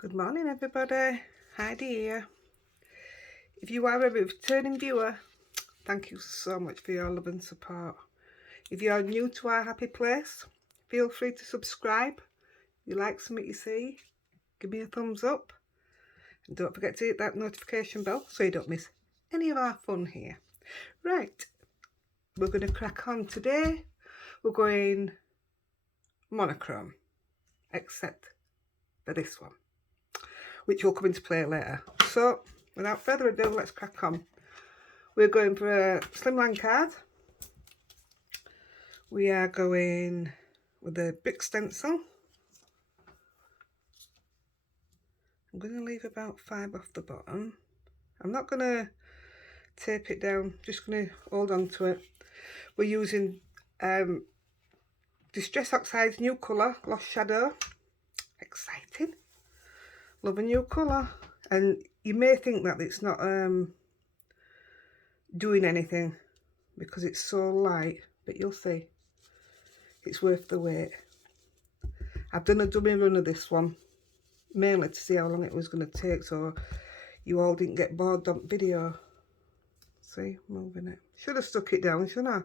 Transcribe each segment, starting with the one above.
Good morning everybody, Heidi here. If you are a returning viewer, thank you so much for your love and support. If you are new to our happy place, feel free to subscribe. If you like something you see, give me a thumbs up. And don't forget to hit that notification bell so you don't miss any of our fun here. Right, we're going to crack on today. We're going monochrome, except for this one, which will come into play later. So without further ado, let's crack on. We're going for a slimline card. We are going with a brick stencil. I'm going to leave about 5 off the bottom. I'm not going to tape it down, just going to hold on to it. We're using Distress Oxide's new colour, Lost Shadow. Exciting. Love a new colour. And you may think that it's not doing anything because it's so light, but you'll see. It's worth the wait. I've done a dummy run of this one, mainly to see how long it was going to take, so you all didn't get bored on video. See, moving it. Should have stuck it down, shouldn't I?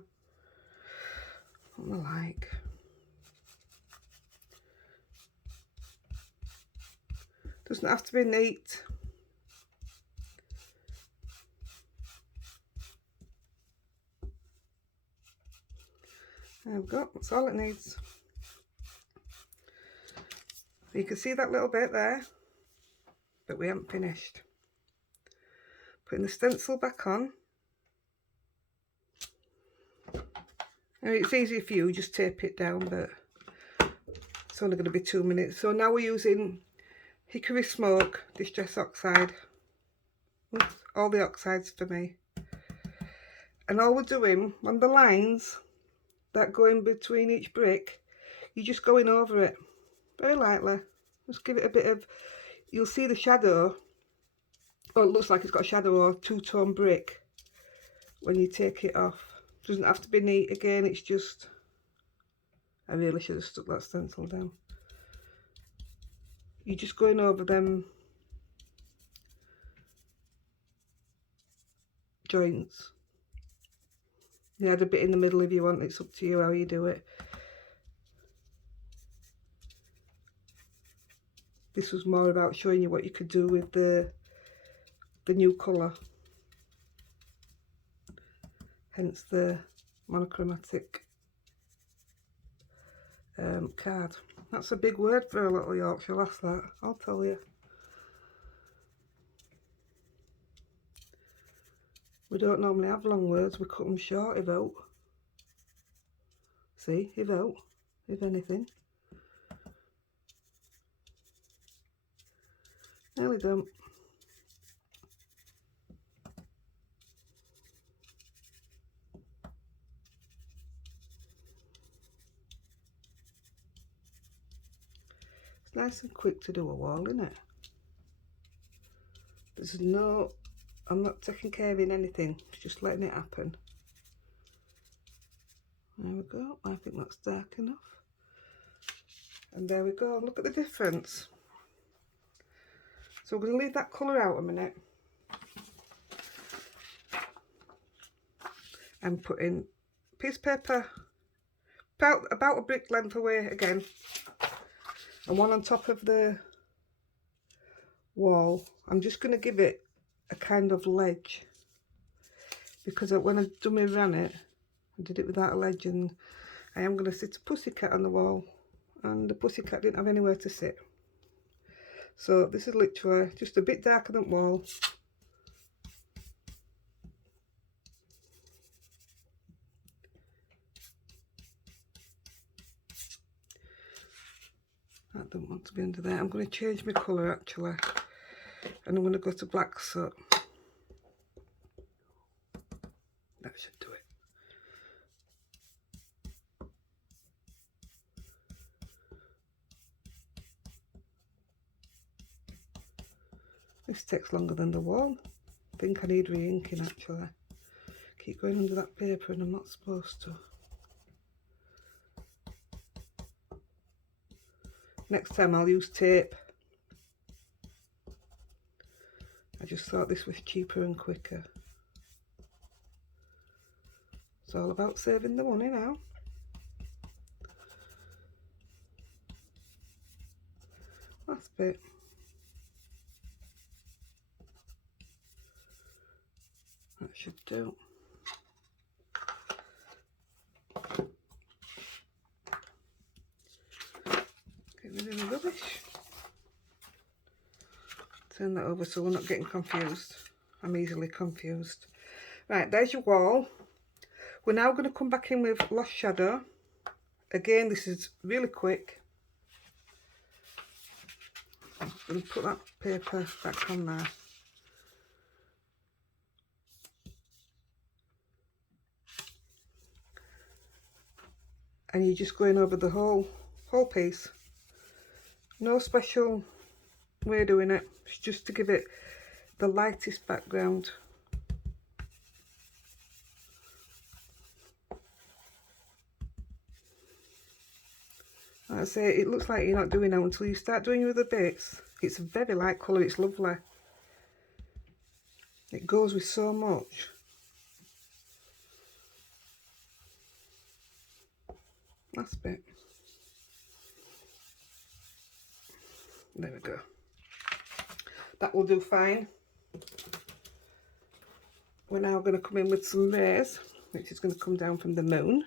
What am I like? Doesn't have to be neat. There we go, that's all it needs. You can see that little bit there, but we haven't finished. Putting the stencil back on. Now it's easy for you, just tape it down, but it's only going to be 2 minutes. So now we're using Hickory Smoke, Distress Oxide. Oops, all the oxides for me. And all we're doing on the lines that go in between each brick, you're just going over it very lightly. Just give it a bit of, you'll see the shadow. Oh, it looks like it's got a shadow or two-tone brick when you take it off. Doesn't have to be neat again, it's just, I really should have stuck that stencil down. You're just going over them joints. You add a bit in the middle if you want, it's up to you how you do it. This was more about showing you what you could do with the new colour. Hence the monochromatic card. That's a big word for a little Yorkshire lass, that, I'll tell you. We don't normally have long words, we cut them short, if out. See, if out, if anything. Nearly done. It's nice and quick to do a wall, isn't it? There's no, I'm not taking care of anything, just letting it happen. There we go, I think that's dark enough. And there we go, look at the difference. So we're going to leave that colour out a minute. And put in a piece of paper about a brick length away again. And one on top of the wall. I'm just going to give it a kind of ledge. Because when I dummy ran it, I did it without a ledge, and I am going to sit a pussycat on the wall. And the pussycat didn't have anywhere to sit. So this is literally just a bit darker than wall. That don't want to be under there. I'm going to change my colour actually. And I'm going to go to black soot. That should do it. This takes longer than the wall. I think I need re-inking actually. Keep going under that paper and I'm not supposed to. Next time I'll use tape. I just thought this was cheaper and quicker. It's all about saving the money now. Last bit. That should do. Get rid of the rubbish. Turn that over so we're not getting confused. I'm easily confused. Right, there's your wall. We're now going to come back in with Lost Shadow. Again, this is really quick. I'm going to put that paper back on there. And you're just going over the whole piece. No special way of doing it. It's just to give it the lightest background. Like I say, it looks like you're not doing it until you start doing your other bits. It's a very light colour, it's lovely. It goes with so much. Last bit. There we go. That will do fine. We're now going to come in with some rays, which is going to come down from the moon.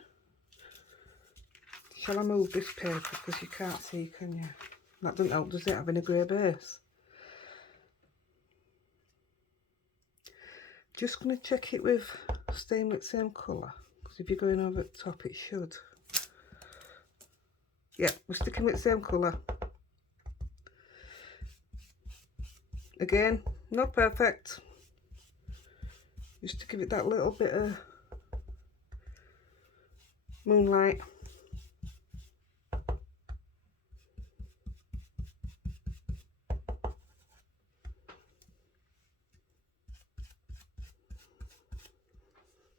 Shall I move this paper because you can't see, can you? That doesn't help, does it, having a grey base? Just going to check it with staying with the same colour, because if you're going over the top it should. Yeah, we're sticking with the same colour. Again, not perfect. Just to give it that little bit of moonlight.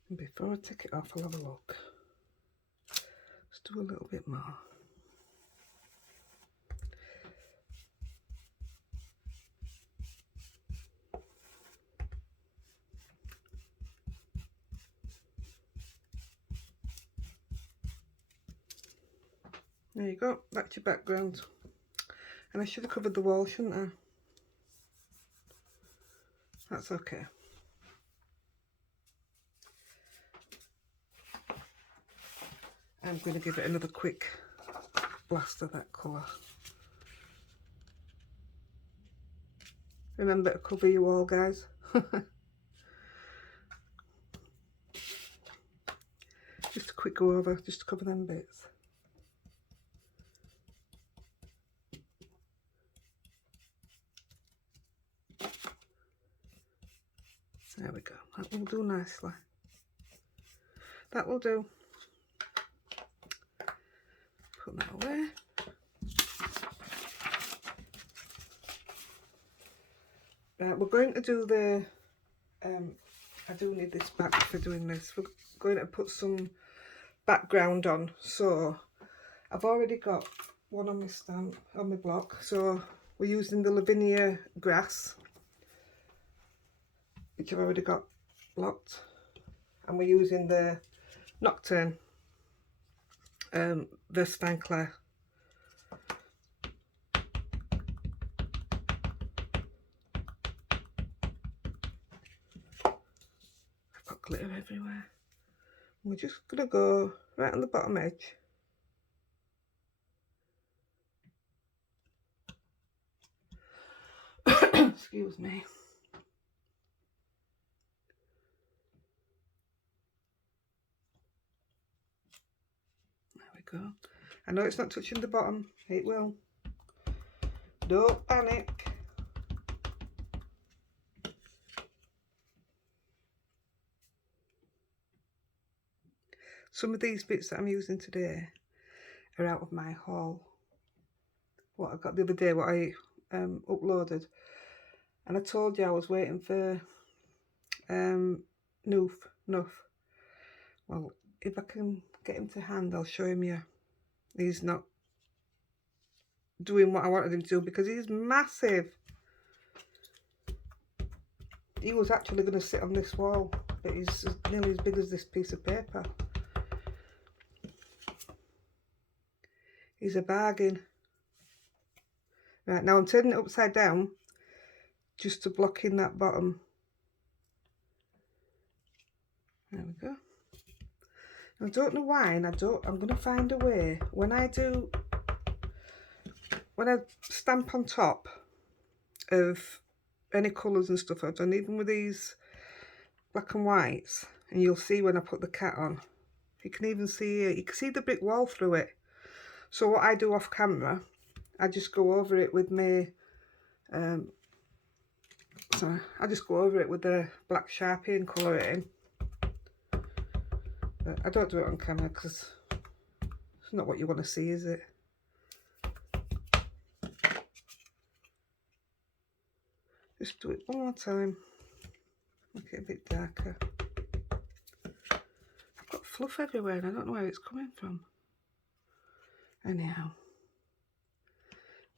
And before I take it off, I'll have a look. Let's do a little bit more. There you go, that's your background. And I should have covered the wall, shouldn't I? That's okay. I'm going to give it another quick blast of that colour. Remember to cover your wall, guys. Just a quick go over, just to cover them bits. There we go, that will do nicely. That will do. Put that away. Right, we're going to do the, I do need this back for doing this. We're going to put some background on. So I've already got one on my stamp, on my block. So we're using the Lavinia grass, which I've already got blocked. And we're using the Nocturne, Versatile Claire. I've got glitter everywhere. We're just going to go right on the bottom edge. Excuse me. There we go. I know it's not touching the bottom. It will. Don't panic. Some of these bits that I'm using today are out of my haul. What I got the other day, what I uploaded. And I told you I was waiting for Noof. Well, if I can get him to hand, I'll show him you. He's not doing what I wanted him to do because he's massive. He was actually going to sit on this wall, but he's nearly as big as this piece of paper. He's a bargain. Right, now I'm turning it upside down just to block in that bottom. There we go. I don't know why, and I'm going to find a way. When I stamp on top of any colours and stuff I've done, even with these black and whites, and you'll see when I put the cat on, you can even see it, you can see the brick wall through it. So what I do off camera, I just go over it with my I just go over it with the black Sharpie and colour it in. But I don't do it on camera because it's not what you want to see, is it? Just do it one more time. Make it a bit darker. I've got fluff everywhere and I don't know where it's coming from. Anyhow.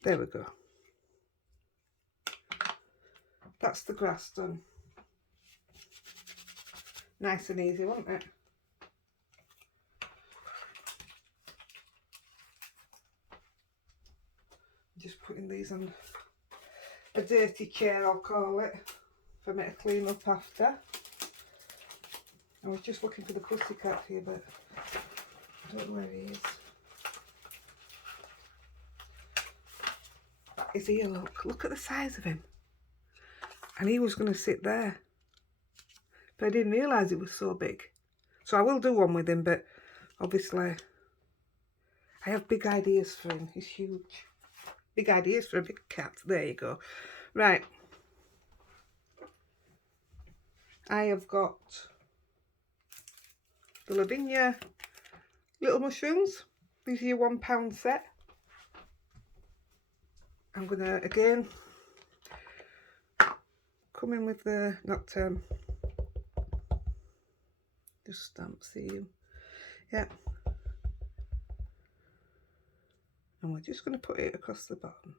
There we go. That's the grass done. Nice and easy, wasn't it? Just putting these on a dirty chair, I'll call it, for me to clean up after. I was just looking for the pussycat here, but I don't know where he is. Is he? Look at the size of him. And he was going to sit there, but I didn't realise it was so big. So I will do one with him, but obviously I have big ideas for him. He's huge. Big ideas for a big cat. There you go. Right. I have got the Lavinia little mushrooms. These are your £1 set. I'm going to, again, come in with the nocturne. Just stamp, see you. Yeah. And we're just going to put it across the bottom.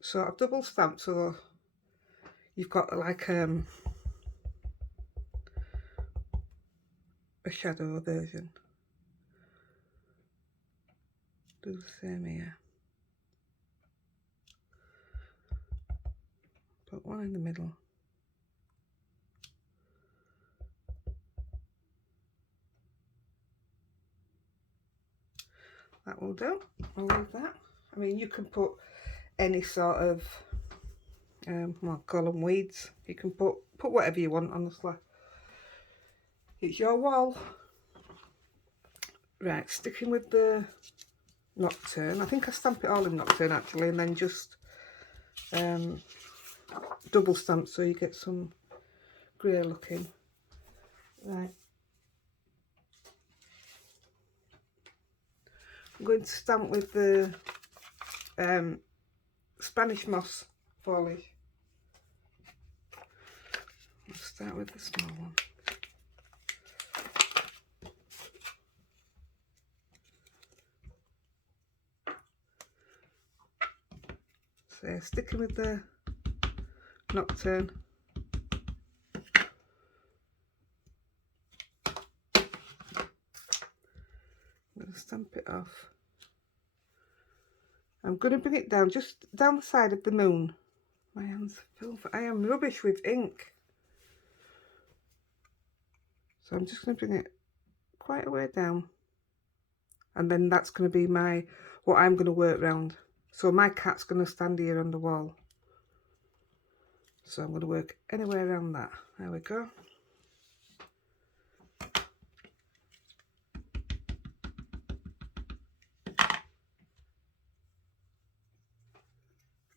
So I've double stamped, so you've got like a shadow version. Do the same here. Put one in the middle. That will do. I'll leave that. I mean, you can put any sort of, well, call them weeds. You can put whatever you want, honestly. It's your wall. Right, sticking with the nocturne. I think I stamp it all in nocturne actually, and then just double stamp so you get some grey looking. Right. I'm going to stamp with the Spanish moss foliage. I'll start with the small one. So sticking with the nocturne. I'm going to stamp it off. I'm going to bring it down, just down the side of the moon. My hands are filthy. I am rubbish with ink. So I'm just going to bring it quite a way down. And then that's going to be what I'm going to work round. So my cat's going to stand here on the wall. So I'm going to work anywhere around that. There we go.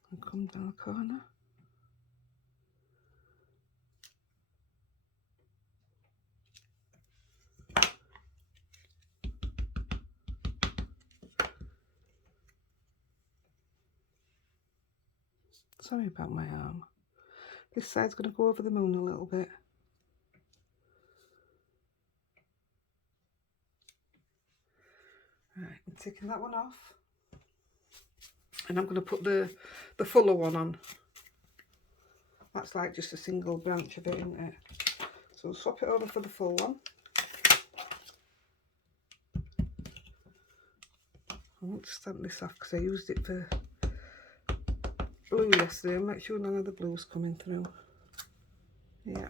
And come down the corner. Sorry about my arm. This side's going to go over the moon a little bit. Right, I'm taking that one off. And I'm going to put the fuller one on. That's like just a single branch of it, isn't it? So we'll swap it over for the full one. I want to stamp this off because I used it for blue yesterday. Make sure none of the blue's coming through. Yeah.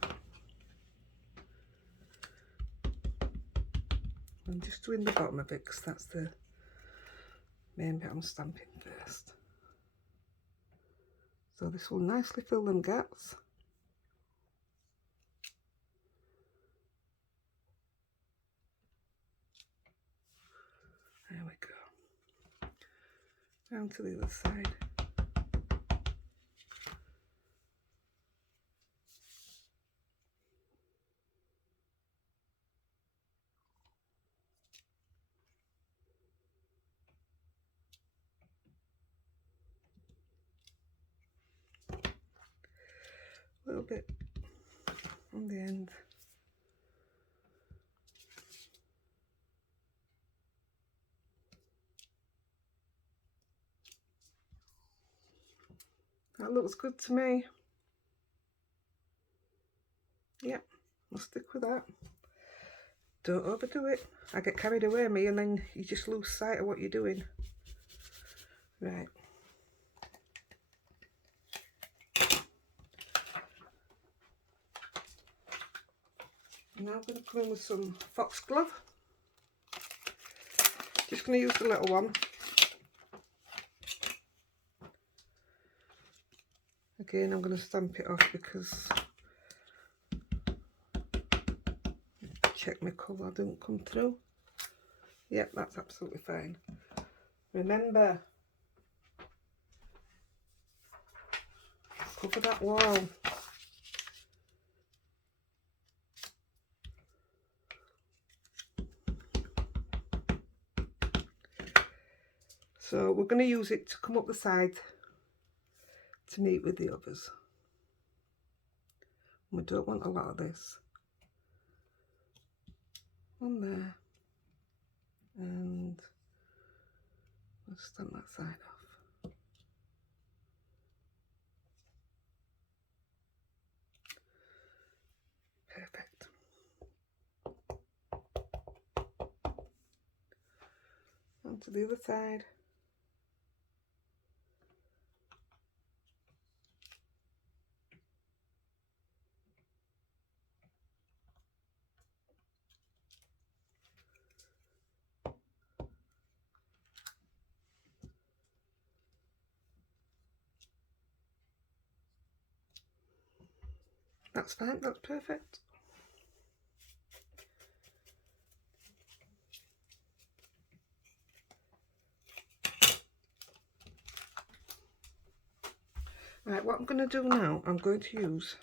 I'm just doing the bottom of it because that's the main bit I'm stamping first. So this will nicely fill them gaps. There we go. Round to the other side. A little bit on the end. That looks good to me. Yep, I'll stick with that. Don't overdo it. I get carried away me and then you just lose sight of what you're doing. Right. Now I'm going to come in with some foxglove. Just going to use the little one. Again, I'm going to stamp it off because check my colour didn't come through. Yep, that's absolutely fine. Remember, cover that wall. So we're going to use it to come up the side to meet with the others. We don't want a lot of this. On there. And we'll stamp that side off. Perfect. On to the other side. That's fine, that's perfect. Right, what I'm going to do now, I'm going to use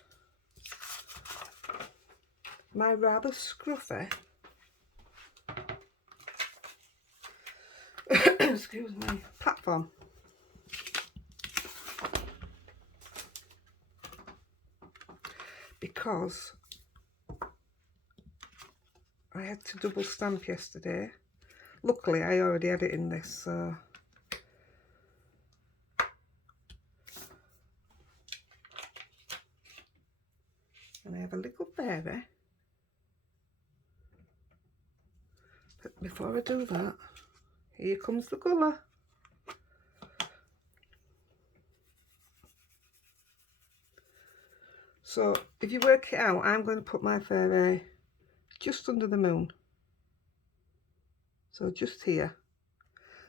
my rather scruffy excuse me, platform. Because I had to double stamp yesterday. Luckily I already had it in this, so and I have a little fairy. But before I do that, here comes the colour. So if you work it out, I'm going to put my fairy just under the moon. So just here.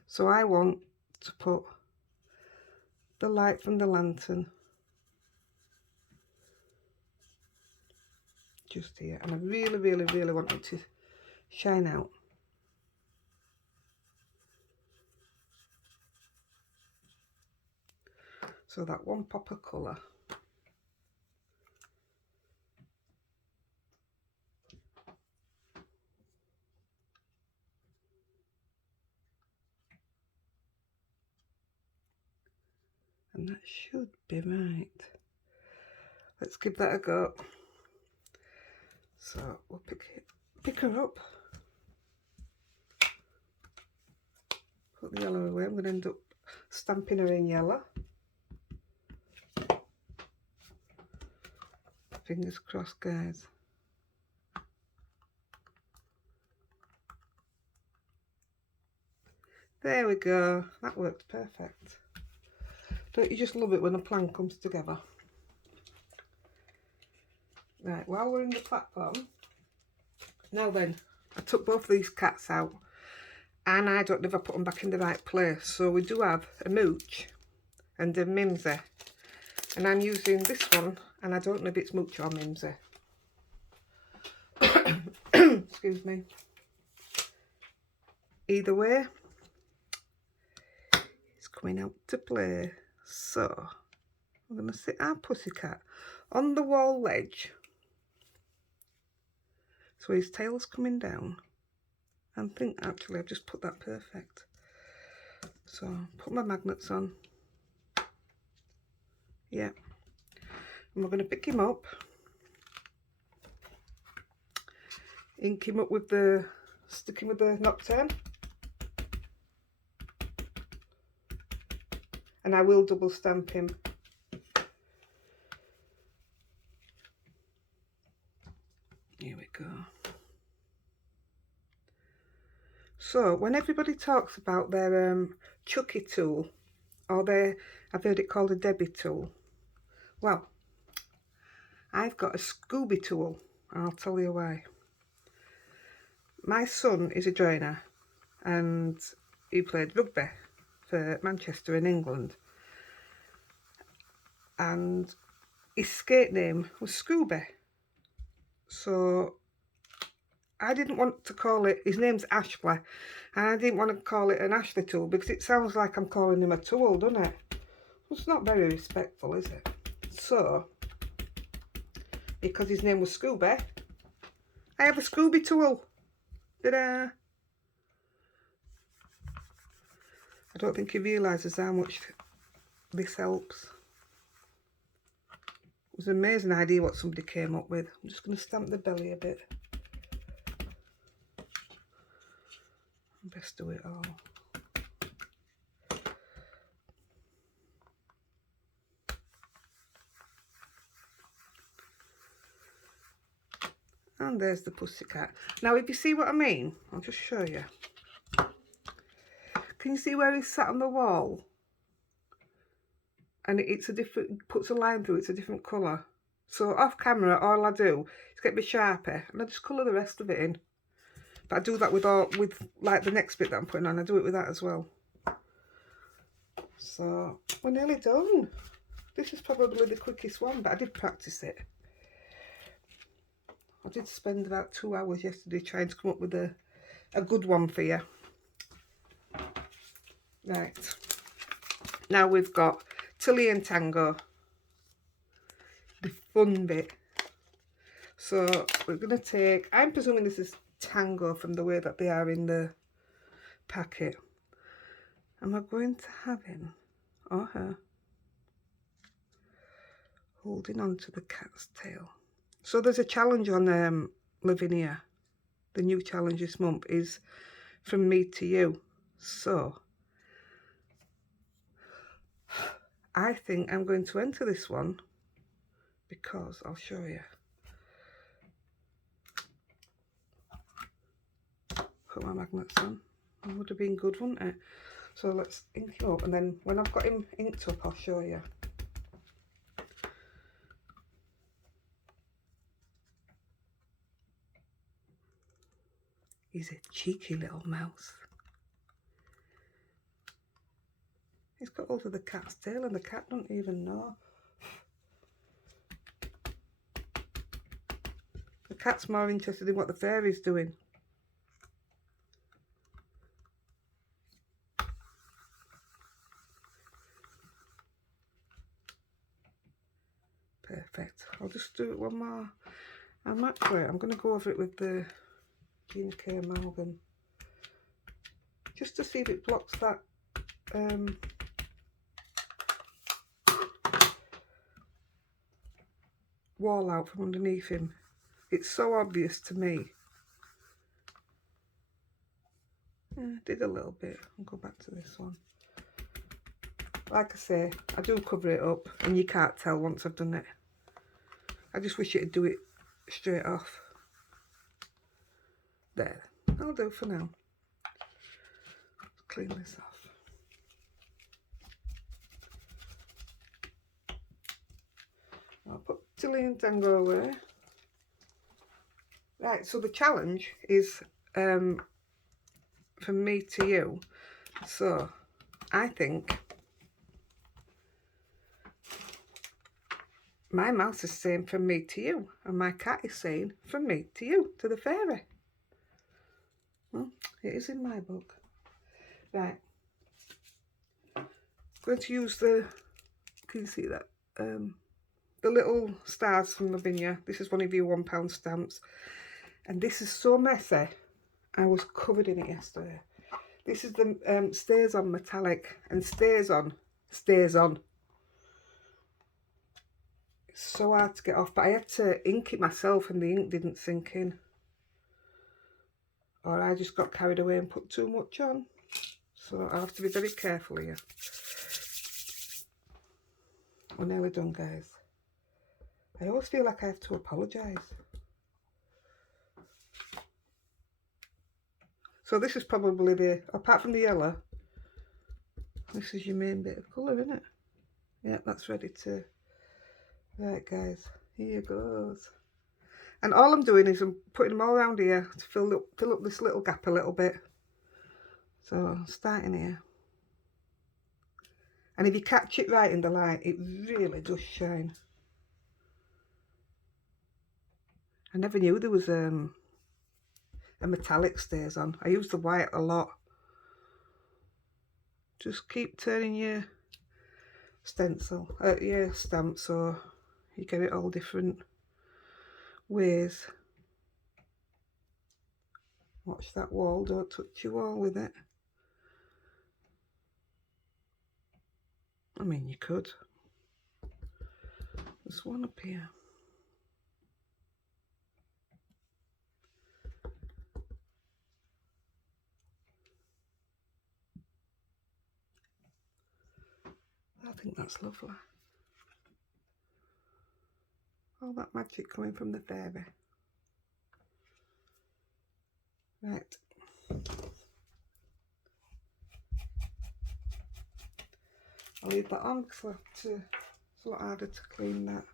So I want to put the light from the lantern just here. And I really, really, really want it to shine out. So that one pop of colour. And that should be right. Let's give that a go. So we'll pick her up. Put the yellow away. I'm going to end up stamping her in yellow. Fingers crossed, guys. There we go. That worked perfect. Don't you just love it when a plan comes together? Right, while we're in the platform, now then, I took both of these cats out and I don't know if I put them back in the right place. So we do have a Mooch and a Mimsy. And I'm using this one, and I don't know if it's Mooch or Mimsy. Excuse me. Either way, it's coming out to play. So I'm going to sit our pussycat on the wall ledge. So his tail's coming down. I think actually I've just put that perfect. So put my magnets on. Yeah. And we're going to pick him up. Ink him up with the, sticking with the Nocturne. And I will double stamp him. Here we go. So when everybody talks about their Chucky tool, or their, I've heard it called a Debbie tool. Well, I've got a Scooby tool, and I'll tell you why. My son is a drainer, and he played rugby for Manchester in England. And his skate name was Scooby. So I didn't want to call it, his name's Ashley, and I didn't want to call it an Ashley tool because it sounds like I'm calling him a tool, doesn't it? It's not very respectful, is it? So, because his name was Scooby, I have a Scooby tool. Ta-da! I don't think he realises how much this helps. It was an amazing idea what somebody came up with. I'm just going to stamp the belly a bit. Best do it all. And there's the pussycat. Now, if you see what I mean, I'll just show you. Can you see where he's sat on the wall? And it's a different, puts a line through, it's a different colour. So off camera, all I do is get my Sharpie and I just colour the rest of it in. But I do that with like the next bit that I'm putting on, I do it with that as well. So we're nearly done. This is probably the quickest one, but I did practice it. I did spend about 2 hours yesterday trying to come up with a good one for you. Right. Now we've got Tilly and Tango. The fun bit. So we're going to take, I'm presuming this is Tango from the way that they are in the packet. And we're going to have him or her holding on to the cat's tail. So there's a challenge on Lavinia. The new challenge this month is from me to you. So I think I'm going to enter this one because I'll show you. Put my magnets on. That would have been good, wouldn't it? So let's ink him up, and then when I've got him inked up, I'll show you. He's a cheeky little mouse. He's got hold of the cat's tail and the cat doesn't even know. The cat's more interested in what the fairy's doing. Perfect. I'll just do it one more. I'm going to go over it with the Gina K amalgam. Just to see if it blocks that wall out from underneath him. It's so obvious to me. Did a little bit. I'll go back to this one. like I say, I do cover it up and you can't tell once I've done it. I just wish it'd do it straight off. There, I'll do for now. Let's clean this off. I'll put Tilly and Tango away. Right, so the challenge is from me to you. So I think my mouse is saying from me to you, and my cat is saying from me to you, to the fairy. Well, it is in my book. Right. I'm going to use the, can you see that? The little stars from Lavinia. This is one of your £1 stamps. And this is so messy. I was covered in it yesterday. This is the stays on metallic, and stays on. It's so hard to get off, but I had to ink it myself and the ink didn't sink in. Or I just got carried away and put too much on. So I have to be very careful here. We're nearly done, guys. I always feel like I have to apologise. So this is probably the, apart from the yellow, this is your main bit of colour, isn't it? Yeah, that's ready to... Right, guys, here goes. And all I'm doing is I'm putting them all around here to fill up this little gap a little bit. So starting here. And if you catch it right in the light, it really does shine. I never knew there was a metallic stays on. I use the white a lot. Just keep turning your stencil, your stamp, so you get it all different ways. Watch that wall, don't touch your wall with it. I mean, you could. There's one up here. I think that's lovely. All that magic coming from the fairy. Right. I'll leave that on because it's a lot harder to clean that.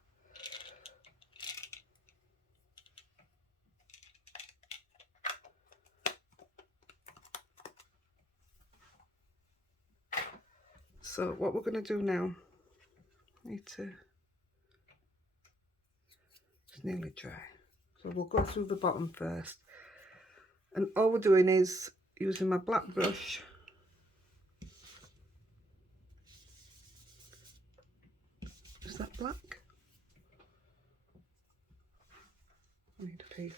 So what we're going to do now, need to, it's nearly dry. So we'll go through the bottom first. And all we're doing is using my black brush. Is that black? I need a piece.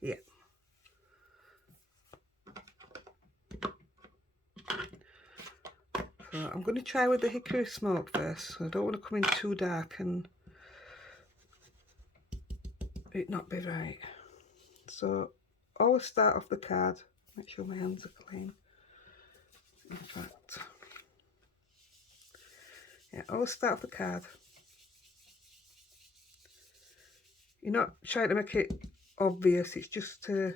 Yeah. So I'm going to try with the hickory smoke first. So I don't want to come in too dark and it not be right. So always start off the card. Make sure my hands are clean. In fact, yeah, always start off the card. You're not trying to make it obvious. It's just to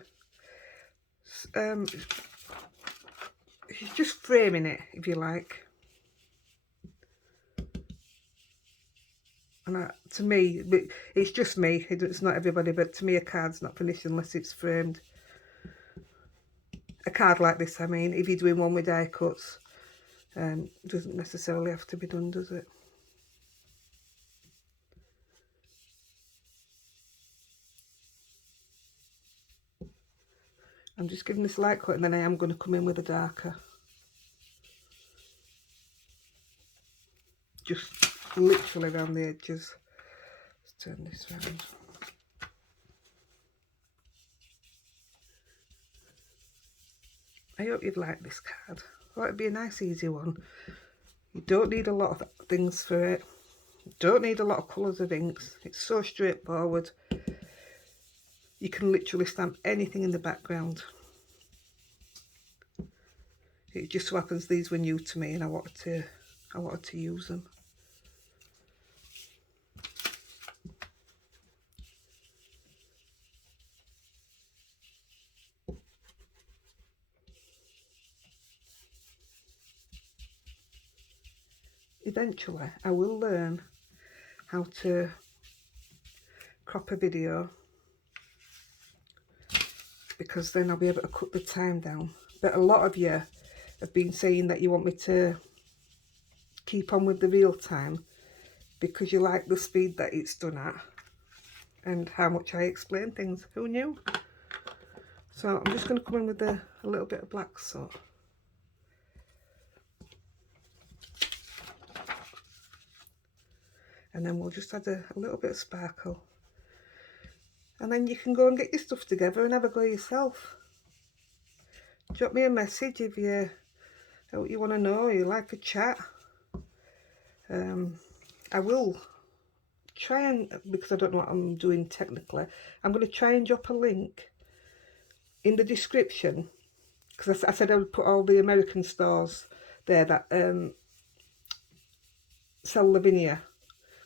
it's just framing it, if you like. And to me, it's just me, it's not everybody, but to me a card's not finished unless it's framed. A card like this, I mean, if you're doing one with die cuts, it doesn't necessarily have to be done, does it? I'm just giving this light cut and then I am going to come in with a darker. Just literally around the edges. Let's turn this round. I hope you'd like this card. Oh, it'd be a nice easy one. You don't need a lot of things for it. You don't need a lot of colours of inks. It's so straightforward. You can literally stamp anything in the background. It just so happens these were new to me and I wanted to use them. Eventually I will learn how to crop a video, because then I'll be able to cut the time down. But a lot of you have been saying that you want me to keep on with the real time because you like the speed that it's done at and how much I explain things. Who knew? So I'm just going to come in with a little bit of black soot. And then we'll just add a little bit of sparkle. And then you can go and get your stuff together and have a go yourself. Drop me a message if you want to know, you like a chat. I will try and, because I don't know what I'm doing technically, I'm going to try and drop a link in the description, because I said I would put all the American stores there that sell Lavinia.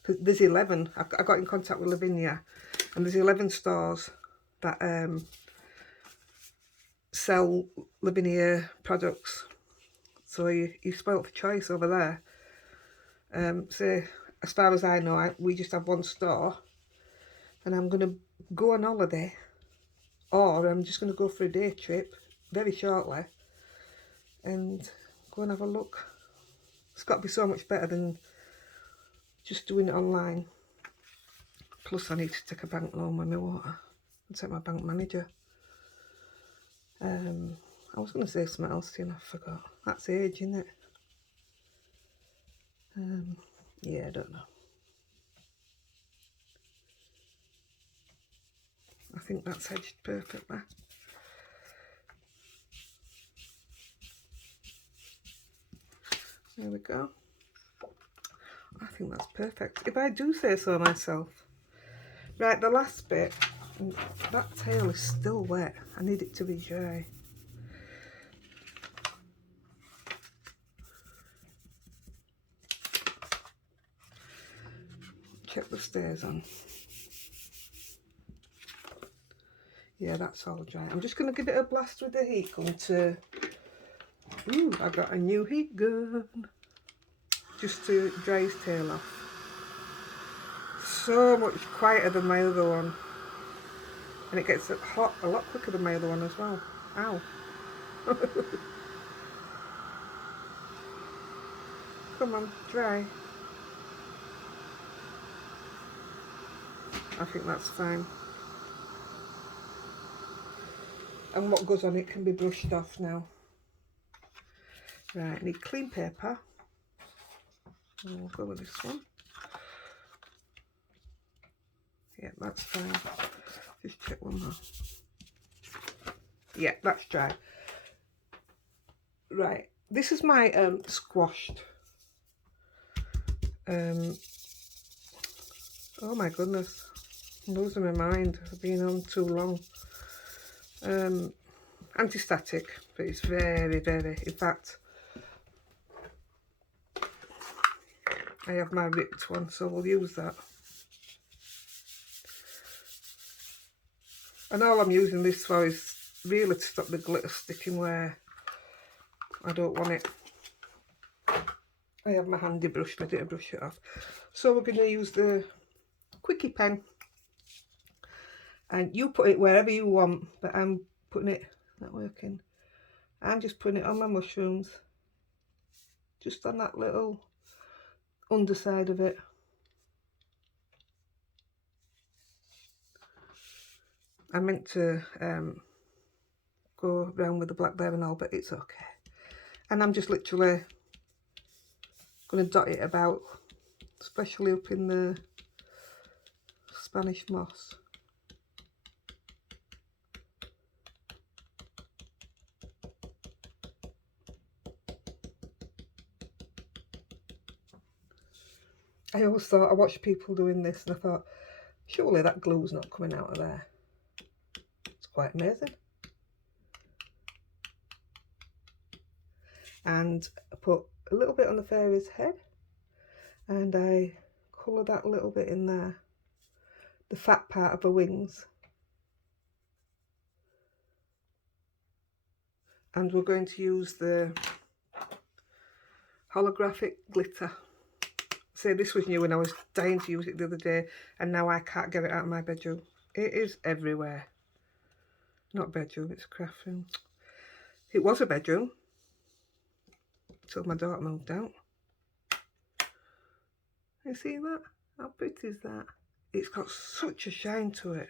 Because there's 11, I got in contact with Lavinia, and there's 11 stores that sell Lavinia products. So you're spoilt for choice over there. So as far as I know, we just have one store, and I'm going to go on holiday, or I'm just going to go for a day trip very shortly and go and have a look. It's got to be so much better than just doing it online. Plus I need to take a bank loan with my water and take my bank manager. I was going to say something else to you and I forgot. That's age, isn't it? Yeah, I don't know. I think that's edged perfectly. There we go. I think that's perfect, if I do say so myself. Right, the last bit, that tail is still wet. I need it to be dry. Check the stairs on. Yeah, that's all dry. I'm just going to give it a blast with the heat gun to... Ooh, I got a new heat gun. Just to dry his tail off. So much quieter than my other one. And it gets hot a lot quicker than my other one as well. Ow. Come on, dry. I think that's fine. And what goes on it can be brushed off now. Right, I need clean paper. We'll go with this one. Yeah, that's fine. Just check one more. Yeah, that's dry. Right, this is my squashed. Oh my goodness, I'm losing my mind. I've been on too long. Anti-static, but it's very, very, in fact, I have my ripped one, so we'll use that. And all I'm using this for is really to stop the glitter sticking where I don't want it. I have my handy brush ready to brush it off. So we're going to use the quickie pen. And you put it wherever you want, but I'm putting it, not working. I'm just putting it on my mushrooms. Just on that little underside of it. I meant to go around with the black there and all, but it's okay. And I'm just literally going to dot it about, especially up in the Spanish moss. I always thought, I watched people doing this and I thought, surely that glue's not coming out of there. quite amazing. And I put a little bit on the fairy's head, and I colour that little bit in there, the fat part of her wings. And we're going to use the holographic glitter. Say this was new and I was dying to use it the other day, and now I can't get it out of my bedroom. It is everywhere. Not bedroom, it's a craft room. It was a bedroom until my daughter moved out. You see that? How pretty is that? It's got such a shine to it.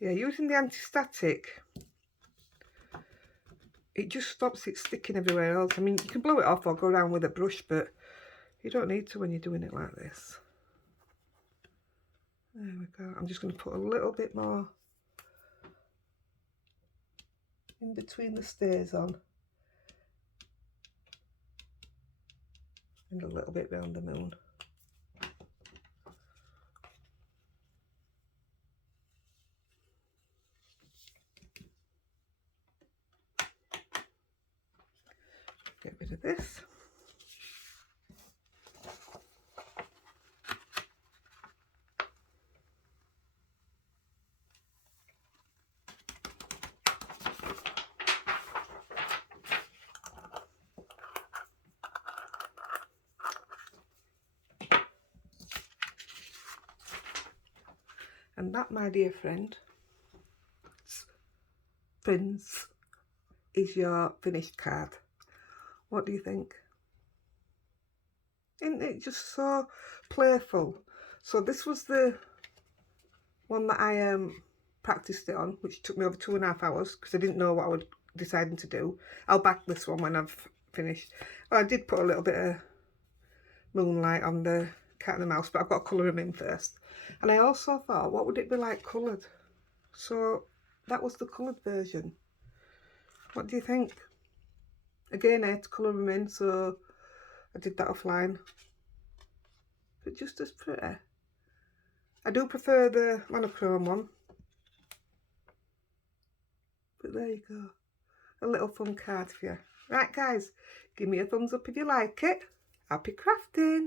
Yeah, using the anti-static, it just stops it sticking everywhere else. I mean, you can blow it off or go around with a brush, but you don't need to when you're doing it like this. There we go. I'm just going to put a little bit more in between the stairs on, and a little bit round the moon. Get rid of this. And that, my dear friends, is your finished card. What do you think? Isn't it just so playful? So this was the one that I practiced it on, which took me over 2.5 hours because I didn't know what I was deciding to do. I'll back this one when I've finished. Well, I did put a little bit of moonlight on the cat and the mouse, but I've got to colour them in first. And I also thought, what would it be like coloured? So that was the coloured version. What do you think? Again, I had to colour them in, so I did that offline. But just as pretty. I do prefer the monochrome one. But there you go. A little fun card for you. Right, guys, give me a thumbs up if you like it. Happy crafting!